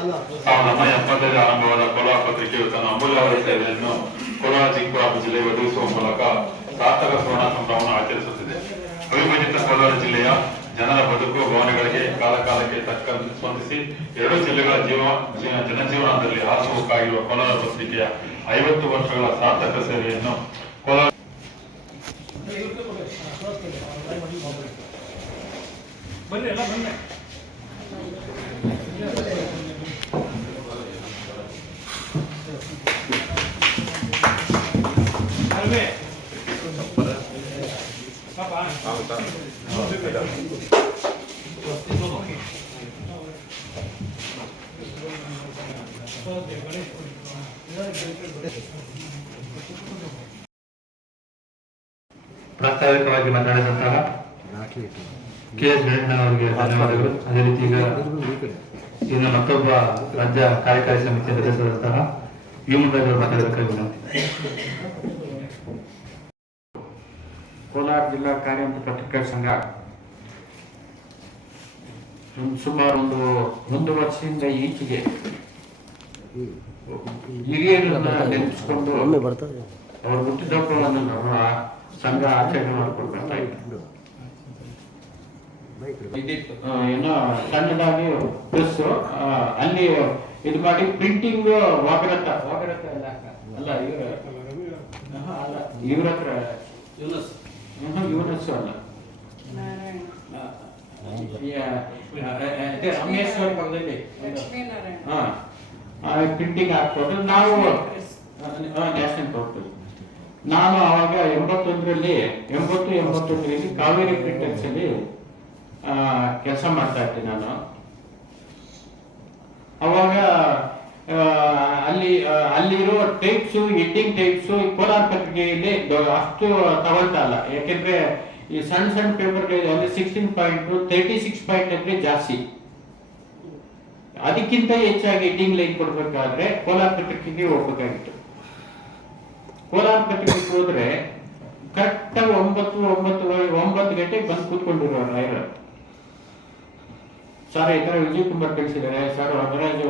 ಒಂಬೈನೂರ ಎಪ್ಪತ್ತೈದು ಆರಂಭವಾದ ಕೋಲಾರ ಪತ್ರಿಕೆಯು ತನ್ನ ಅಮೂಲ್ಯವಾದ ಸೇವೆಯನ್ನು ಕೋಲಾರ ಚಿಕ್ಕಬಳ್ಳಾಪುರ ಜಿಲ್ಲೆಗೆ ಒದಗಿಸುವ ಮೂಲಕ ಸಾರ್ಥಕ ಸುವರ್ಣ ಸಂಭ್ರಮವನ್ನು ಆಚರಿಸುತ್ತಿದೆ ಅವಿಭಜಿತ ಕೋಲಾರ ಜಿಲ್ಲೆಯ ಜನರ ಬದುಕು ಭಾವನೆಗಳಿಗೆ ಕಾಲಕಾಲಕ್ಕೆ ತಕ್ಕಂತೆ ಸ್ಪಂದಿಸಿ ಎರಡು ಜಿಲ್ಲೆಗಳ ಜೀವ ಜೀವ- ಜನಜೀವನದಲ್ಲಿ ಹಾಸುವು ಕಾಯುವ ಕೋಲಾರ ಪತ್ರಿಕೆಯ ಐವತ್ತು ವರ್ಷಗಳ ಸಾರ್ಥಕ ಸೇವೆಯನ್ನು ಕೋಲಾರ ಬನ್ನಿ, ಎಲ್ಲ ಬನ್ನಿ. ಪ್ರಾಸ್ತಾವಿಕವಾಗಿ ಮಾತನಾಡಿದಂತಹ ಕೆ ಎಸ್ ಅವರಿಗೆ ಧನ್ಯವಾದಗಳು. ಅದೇ ರೀತಿ ಈಗ ಇನ್ನು ಮತ್ತೊಬ್ಬ ರಾಜ್ಯ ಕಾರ್ಯಕಾರಿ ಸಮಿತಿಯ ಸದಸ್ಯರಾದಂತಹ ಯು ಮಾತಾಡಬೇಕಾಗಿ ವಿನಂತಿ ಕೋಲಾರ ಜಿಲ್ಲಾ ಕಾರ್ಯ ಮತ್ತು ಪತ್ರಿಕಾ ಸಂಘ. ಸುಮಾರು ಒಂದು ಒಂದು ವರ್ಷದಿಂದ ಈಚೆಗೆ ಹಿರಿಯರನ್ನ ನೆನೆಸ್ಕೊಂಡು ಅವ್ರ ಹುಟ್ಟಿದಬ್ಬವನ್ನು ನಮ್ಮ ಸಂಘ ಆಚರಣೆ ಮಾಡ್ಕೊಂಡು ಬರ್ತಾ ಏನೋ ಸಣ್ಣದಾಗಿ ಪ್ರೆಸ್ ಅಲ್ಲಿ ಇದು ಮಾಡಿ ಪ್ರಿಂಟಿಂಗ್ ವಾಗರತ. ವಾಗರತ ಅಲ್ಲ ಅಲ್ಲ ಇವ್ರ ಅಲ್ಲ ಇವ್ರ ಹತ್ರ ಅಲ್ಲ ಅದೇ ರಾಮೇಶ್ವರ ಪ್ರಿಂಟಿಂಗ್ ಹಾಕ್ಬೋದು ನಾವು ನ್ಯಾಷನಲ್ ನಾನು ಅವಾಗ ಎಂಬತ್ತೊಂದರಲ್ಲಿ ಎಂಬತ್ತು ಎಂಬತ್ತೊಂದರಲ್ಲಿ ಕಾವೇರಿ ಪ್ರಿಂಟರ್ಸ್ ಅಲ್ಲಿ ಕೆಲಸ ಮಾಡ್ತಾ ಇದ್ದೆ ನಾನು. ಅವಾಗ ಅಲ್ಲಿರೋ ಟೈಪ್ಸ್ ಎಡ್ಡಿಂಗ್ ಟೈಪ್ಸ್ ಕೋಲಾರ ಪತ್ರಿಕೆಯಲ್ಲಿ ಅಷ್ಟು ತಗೊಳ್ತಾ ಇಲ್ಲ ಯಾಕೆಂದ್ರೆ ಈ ಸಣ್ಣ ಸಣ್ಣ ಪೇಪರ್ ಅಲ್ಲಿ sixteen point thirty six point ಅಂದ್ರೆ ಜಾಸ್ತಿ. ಅದಕ್ಕಿಂತ ಹೆಚ್ಚಾಗಿ ಎಡ್ಡಿಂಗ್ ಲೈನ್ ಕೊಡ್ಬೇಕಾದ್ರೆ ಕೋಲಾರ ಪತ್ರಿಕೆಗೆ ಹೋಗ್ಬೇಕಾಗಿತ್ತು. ಕೋಲಾರ ಪತ್ರಿಕೆಗೆ ಹೋದ್ರೆ ಕರೆಕ್ಟ್ ಆಗಿ ಒಂಬತ್ತು ಒಂಬತ್ತು ಒಂಬತ್ತು ಗಂಟೆಗೆ ಬಂದು ಕೂತ್ಕೊಂಡಿರೋ ಡ್ರೈವರ್ ಸರ್ ಈ ತರ ವಿಜಯ್ ಕುಮಾರ್ ಕಳಿಸಿದ್ದಾರೆ. ಸರ್ ವರರಾಜ್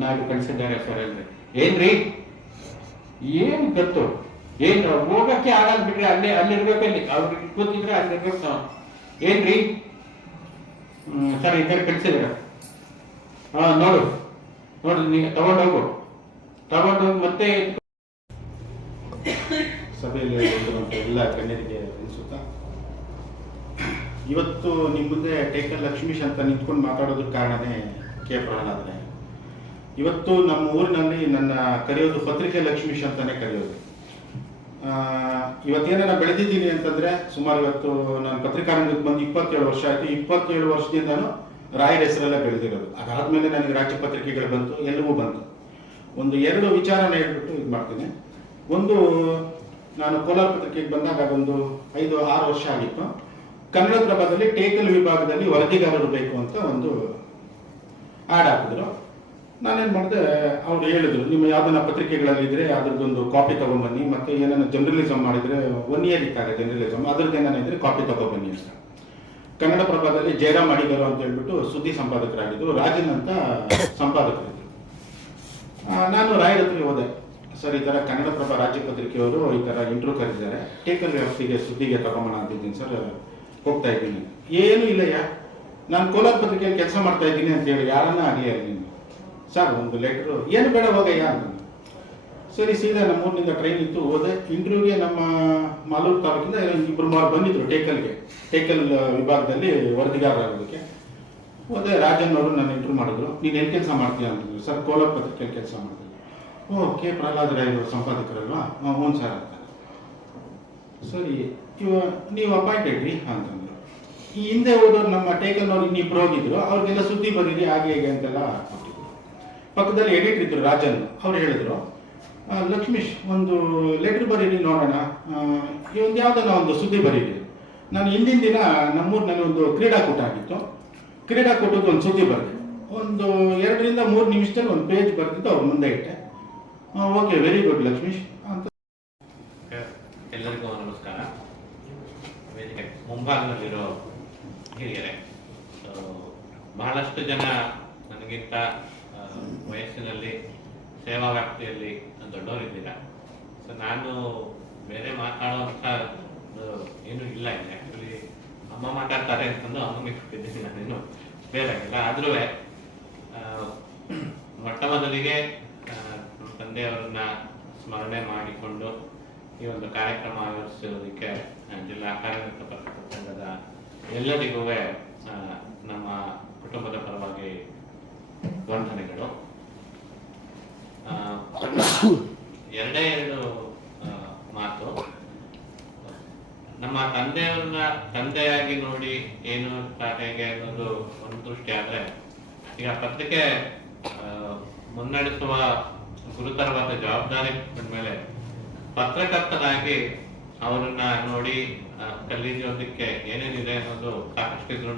ನಾಯ್ಡು ಕಳಿಸಿದ್ದಾರೆ ಸರ್ ಅಂದ್ರೆ. ಏನ್ರಿ? ಏನ್ ಗೊತ್ತು? ಏನ್ ಹೋಗಕ್ಕೆ ಆಗಲ್ಲ ಬಿಡ್ರಿ, ಅಲ್ಲೇ ಅಲ್ಲಿರ್ಬೇಕಲ್ಲಿ ಅವ್ರಿಗೆ ಕೂತಿದ್ರೆ ಅಲ್ಲಿರ್ಬೇಕು ನಾವು. ಏನ್ರಿ? ಸರ್ ತರ ಕಳಿಸಿದ್ದಾರೆ ಹಾ, ನೋಡು. ನೋಡು, ನೀ ತಗೊಂಡೋಗು ತಗೊಂಡೋಗಿ ಮತ್ತೆ ಸಭೆಯಲ್ಲಿ ಎಲ್ಲ ಗಣ್ಯರಿಗೆ ಅನಿಸುತ್ತಾ? ಇವತ್ತು ನಿಮ್ಮ ಮುಂದೆ ಟೇಕಲ್ ಲಕ್ಷ್ಮೀಶ್ ಅಂತ ನಿಂತ್ಕೊಂಡು ಮಾತಾಡೋದ್ರ ಕಾರಣನೇ ಕೆ ಪ್ರಹ್ಲಾದನೇ ಇವತ್ತು ನಮ್ಮ ಊರಿನಲ್ಲಿ ನನ್ನ ಕರೆಯೋದು ಪತ್ರಿಕೆ ಲಕ್ಷ್ಮೀಶ್ ಅಂತಾನೆ ಕರೆಯೋದು. ಇವತ್ತೇನ ಬೆಳೆದಿದ್ದೀನಿ ಅಂತಂದ್ರೆ ಸುಮಾರು ಇವತ್ತು ನಾನು ಪತ್ರಿಕಾರಂಗಕ್ಕೆ ಬಂದು ಇಪ್ಪತ್ತೇಳು ವರ್ಷ ಆಯ್ತು. ಇಪ್ಪತ್ತೇಳು ವರ್ಷದಿಂದನೂ ರಾಯರ ಹೆಸರೆಲ್ಲ ಬೆಳೆದಿರೋದು. ಅದಾದ್ಮೇಲೆ ನನಗೆ ರಾಜ್ಯ ಪತ್ರಿಕೆಗಳು ಬಂತು, ಎಲ್ಲವೂ ಬಂತು. ಒಂದು ಎರಡು ವಿಚಾರನ ಹೇಳ್ಬಿಟ್ಟು ಇದು ಮಾಡ್ತೀನಿ. ಒಂದು, ನಾನು ಕೋಲಾರ ಪತ್ರಿಕೆಗೆ ಬಂದಾಗ ಒಂದು ಐದು, ಆರು ವರ್ಷ ಆಗಿತ್ತು. ಕನ್ನಡ ಪ್ರಭಾದಲ್ಲಿ ಟೇಕಲ್ ವಿಭಾಗದಲ್ಲಿ ವರದಿಗಾರರು ಬೇಕು ಅಂತ ಒಂದು ಆಡ್ ಹಾಕಿದ್ರು. ನಾನೇನು ಮಾಡಿದೆ, ಅವ್ರು ಹೇಳಿದ್ರು, ನಿಮ್ಮ ಯಾವ್ದನ್ನ ಪತ್ರಿಕೆಗಳಲ್ಲಿ ಇದ್ರೆ ಅದ್ರದ್ದೊಂದು ಕಾಪಿ ತಗೊಂಬನ್ನಿ, ಮತ್ತೆ ಏನನ್ನ ಜರ್ನಲಿಸಮ್ ಮಾಡಿದ್ರೆ ಒನ್ ಇಯರ್ ಇತ್ತಾಗ ಜರ್ನಲಿಸಮ್ ಅದ್ರದ್ದು ಏನಾನ ಇದ್ರೆ ಕಾಪಿ ತೊಗೊಬನ್ನಿ ಅಂತ. ಕನ್ನಡ ಪ್ರಭಾದಲ್ಲಿ ಜಯರಾಮ್ ಅಡಿಗರು ಅಂತ ಹೇಳ್ಬಿಟ್ಟು ಸುದ್ದಿ ಸಂಪಾದಕರಾಗಿದ್ರು ರಾಜನ್ ಅಂತ ಸಂಪಾದಕರಿದ್ರು. ನಾನು ರಾಯರ ಹತ್ರ ಹೋದೆ. ಸರ್, ಈ ಥರ ಕನ್ನಡಪ್ರಭ ರಾಜ್ಯ ಪತ್ರಿಕೆಯವರು ಈ ಥರ ಇಂಟ್ರೂ ಕರೆದಿದ್ದಾರೆ. ಟೇಕನ್ ವ್ಯವಸ್ಥೆಗೆ ಸುದ್ದಿಗೆ ತಗೊಂಬೋಣ ಅಂತಿದ್ದೀನಿ, ಸರ್. ಹೋಗ್ತಾ ಇದ್ದೀನಿ. ಏನೂ ಇಲ್ಲಯ್ಯ ನಾನು ಕೋಲಾರ ಪತ್ರಿಕೆಯಲ್ಲಿ ಕೆಲಸ ಮಾಡ್ತಾ ಇದ್ದೀನಿ ಅಂತ ಹೇಳಿ, ಯಾರನ್ನ ಆಗಲಿ ನೀನು? ಸರ್, ಒಂದು ಲೆಟ್ರು ಏನು ಬೇಡ, ಹೋಗಯ್ಯ ಅಂತ. ಸರಿ, ಸೀದಾ ನಮ್ಮ ಊರಿನಿಂದ ಟ್ರೈನ್ ಇತ್ತು, ಹೋದೆ. ಇಂಟರ್ವ್ಯೂಗೆ ನಮ್ಮ ಮಾಲೂರು ತಾಲೂಕಿಂದ ಇಬ್ಬರು ಮಾರು ಬಂದಿದ್ರು, ಟೇಕಲ್ಗೆ. ಟೇಕಲ್ ವಿಭಾಗದಲ್ಲಿ ವರದಿಗಾರರಾಗೋದಕ್ಕೆ. ಹೋದೆ, ರಾಜನ್ ಅವರು ನನ್ನ ಇಂಟರ್ವ್ಯೂ ಮಾಡಿದ್ರು. ನೀನು ಏನು ಕೆಲಸ ಮಾಡ್ತೀಯ ಅಂತಂದ್ರು. ಸರ್ ಕೋಲ ಪತ್ರಿಕೆಯಲ್ಲಿ ಕೆಲಸ ಮಾಡ್ತೀನಿ ಓ ಕೆ ಪ್ರಹ್ಲಾದ್ ರಾಯ್ ಅವರು ಸಂಪಾದಕರಲ್ವಾ? ಹ್ಞೂ ಸರ್ ಅಂತ ಸರಿ, ಇವ, ನೀವು ಅಪಾಯಿಂಟೆಡ್ ರೀ ಅಂತಂದ್ರು. ಈ ಹಿಂದೆ ಹೋದವ್ರು ನಮ್ಮ ಟೇಕಲ್ನವ್ರು ಇನ್ನಿಬ್ರು ಹೋಗಿದ್ರು. ಅವ್ರಿಗೆಲ್ಲ ಸುದ್ದಿ ಬರೀರಿ, ಹಾಗೆ ಹೇಗೆ ಅಂತೆಲ್ಲ ಪಕ್ಕದಲ್ಲಿ ಎಡಿಟರ್ ಇದ್ರು ರಾಜನ್, ಅವ್ರು ಹೇಳಿದ್ರು. ಲಕ್ಷ್ಮೀಶ್, ಒಂದು ಲೆಟ್ರ್ ಬರೀರಿ ನೋಡೋಣ. ಒಂದು ಯಾವುದನ್ನ ಒಂದು ಸುದ್ದಿ ಬರೀರಿ. ನಾನು ಹಿಂದಿನ ದಿನ ನಮ್ಮೂರಿನಲ್ಲಿ ಒಂದು ಕ್ರೀಡಾಕೂಟ ಆಗಿತ್ತು. ಕ್ರೀಡಾಕೂಟದ ಒಂದು ಸುದ್ದಿ ಬರೆದೆ ಒಂದು ಎರಡರಿಂದ ಮೂರು ನಿಮಿಷದಲ್ಲಿ ಒಂದು ಪೇಜ್ ಬರೆದಿದ್ದು ಅವ್ರ ಮುಂದೆ ಇಟ್ಟೆ. Okay very good Lakshmish. ಅಂತ. ಎಲ್ಲರಿಗೂ ನಮಸ್ಕಾರ. ಮುಂಭಾಗದಲ್ಲಿರೋ ಹಿರಿಯರೇ ಬಹಳಷ್ಟು ಜನ ನನಗಿಂತ ವಯಸ್ಸಿನಲ್ಲಿ ಸೇವಾ ವ್ಯಾಪ್ತಿಯಲ್ಲಿ ದೊಡ್ಡವರಿದ್ದೀರಾ? ಸೊ ನಾನು ಬೇರೆ ಮಾತಾಡುವಂಥ ಏನು ಇಲ್ಲ ಇಲ್ಲಿ. ಆ್ಯಕ್ಚುಲಿ ಅಮ್ಮ ಮಾತಾಡ್ತಾರೆ ಅಂತಂದು ಅಮ್ಮಗೆ ಕೊಟ್ಟಿದ್ದೀನಿ ನಾನೇನು ಬೇರೆ ಇಲ್ಲ ಆದ್ರೂ ಮೊಟ್ಟ ಮೊದಲಿಗೆ ನಮ್ಮ ತಂದೆಯವರನ್ನ ಸ್ಮರಣೆ ಮಾಡಿಕೊಂಡು ಈ ಒಂದು ಕಾರ್ಯಕ್ರಮ ಆಯೋಜಿಸೋದಕ್ಕೆ ಆ, ಜಿಲ್ಲಾ ಕಾರ್ಯನಿರತ ತಂಡದ ಎಲ್ಲರಿಗೂ ನಮ್ಮ ಕುಟುಂಬದ ಪರವಾಗಿ ವಂದನೆಗಳು ಆ, ಎರಡೇ ಎರಡು ಮಾತು. ನಮ್ಮ ತಂದೆಯವ್ರನ್ನ ತಂದೆಯಾಗಿ ನೋಡಿ ಏನು ಹೇಗೆ ಅನ್ನೋದು ಒಂದು ದೃಷ್ಟಿ ಆದ್ರೆ ಈಗ ಪತ್ರಿಕೆ ಮುನ್ನಡೆಸುವ ಗುರುತರವಾದ ಜವಾಬ್ದಾರಿ ಮೇಲೆ ಪತ್ರಕರ್ತನಾಗಿ ಅವರನ್ನ ನೋಡಿ ಆ, ಕಲೀಜೋದಕ್ಕೆ ಏನೇನಿದೆ ಅನ್ನೋದು ಸಾಕಷ್ಟಿದ್ರು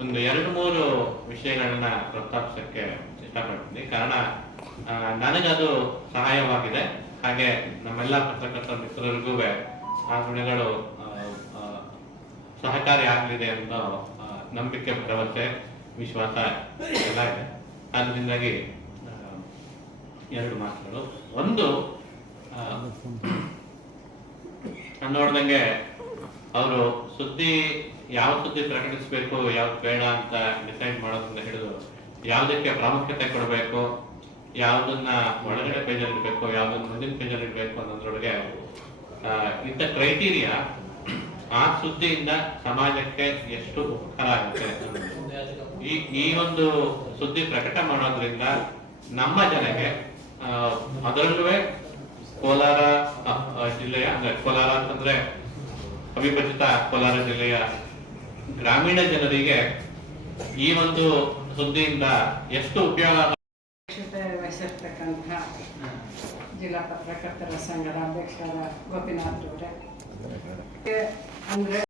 ಒಂದು ಎರಡು ಮೂರು ವಿಷಯಗಳನ್ನ ಪ್ರಸ್ತಾಪಿಸಕ್ಕೆ ಇಷ್ಟಪಡ್ತೀನಿ. ಕಾರಣ ನನಗದು ಸಹಾಯವಾಗಿದೆ. ಹಾಗೆ ನಮ್ಮೆಲ್ಲ ಪತ್ರಕರ್ತ ಮಿತ್ರರಿಗೂ ಆ ಗುಣಗಳು ಸಹಕಾರಿ ಆಗಲಿದೆ ಅನ್ನೋ ನಂಬಿಕೆ ಭರವಸೆ ವಿಶ್ವಾಸ ಎಲ್ಲ ಇದೆ. ಅದರಿಂದಾಗಿ ಆ, ಎರಡು ಮಾತುಗಳು. ಒಂದು ನೋಡ್ದಂಗೆ ಅವರು ಸುದ್ದಿ ಯಾವ ಸುದ್ದಿ ಪ್ರಕಟಿಸಬೇಕು, ಯಾವ್ದು ಬೇಡ ಅಂತ ಡಿಸೈಡ್ ಮಾಡೋದನ್ನ ಹಿಡಿದು ಯಾವ್ದಕ್ಕೆ ಪ್ರಾಮುಖ್ಯತೆ ಕೊಡಬೇಕು, ಯಾವುದನ್ನ ಒಳಗಡೆ ಪೇಜಲ್ಲಿ ಇಡಬೇಕು, ಯಾವ್ದನ್ನ ಮುಂದಿನ ಪೇಜಲ್ಲಿ ಇಡಬೇಕು ಅನ್ನೋದ್ರೊಳಗೆ ಇಂಥ ಕ್ರೈಟೀರಿಯಾ ಆ ಸುದ್ದಿಯಿಂದ ಸಮಾಜಕ್ಕೆ ಎಷ್ಟು ಉಪಕಾರ ಆಗುತ್ತೆ ಈ ಈ ಒಂದು ಸುದ್ದಿ ಪ್ರಕಟ ಮಾಡೋದ್ರಿಂದ ನಮ್ಮ ಜನಕ್ಕೆ ಅದರಲ್ಲೂ ಕೋಲಾರ ಜಿಲ್ಲೆಯ, ಅಂದ್ರೆ ಕೋಲಾರ ಅಂತಂದ್ರೆ ಅವಿಭಜಿತ ಕೋಲಾರ ಜಿಲ್ಲೆಯ ಗ್ರಾಮೀಣ ಜನರಿಗೆ ಈ ಒಂದು ಸುದ್ದಿಯಿಂದ ಎಷ್ಟು ಉಪಯೋಗ ವಹಿಸಿರ್ತಕ್ಕಂಥ ಜಿಲ್ಲಾ ಪತ್ರಕರ್ತರ ಸಂಘದ ಅಧ್ಯಕ್ಷರಾದ ಗೋಪಿನಾಥ್ ಅವರೇ ಅಂದ್ರೆ